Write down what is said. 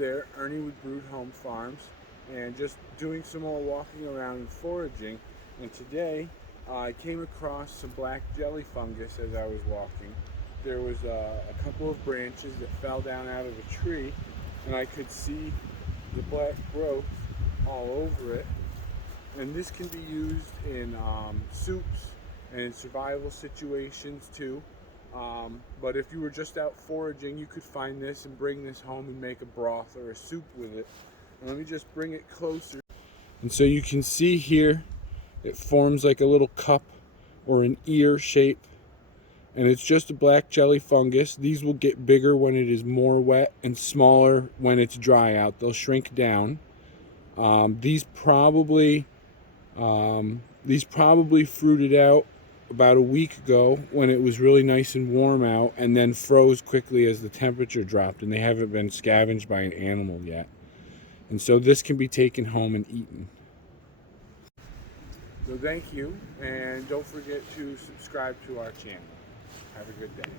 there, Ernie with Broodhome Farms, and just doing some more walking around and foraging. And today I came across some black jelly fungus as I was walking. There was a couple of branches that fell down out of a tree, and I could see the black growth all over it. And this can be used in soups and in survival situations too. But if you were just out foraging, you could find this and bring this home and make a broth or a soup with it. And let me just bring it closer. And so you can see here, it forms like a little cup or an ear shape. And it's just a black jelly fungus. These will get bigger when it is more wet and smaller when it's dry out. They'll shrink down. These probably fruited out about a week ago when it was really nice and warm out, and then froze quickly as the temperature dropped, and they haven't been scavenged by an animal yet. And so this can be taken home and eaten. So thank you, and don't forget to subscribe to our channel. Have a good day.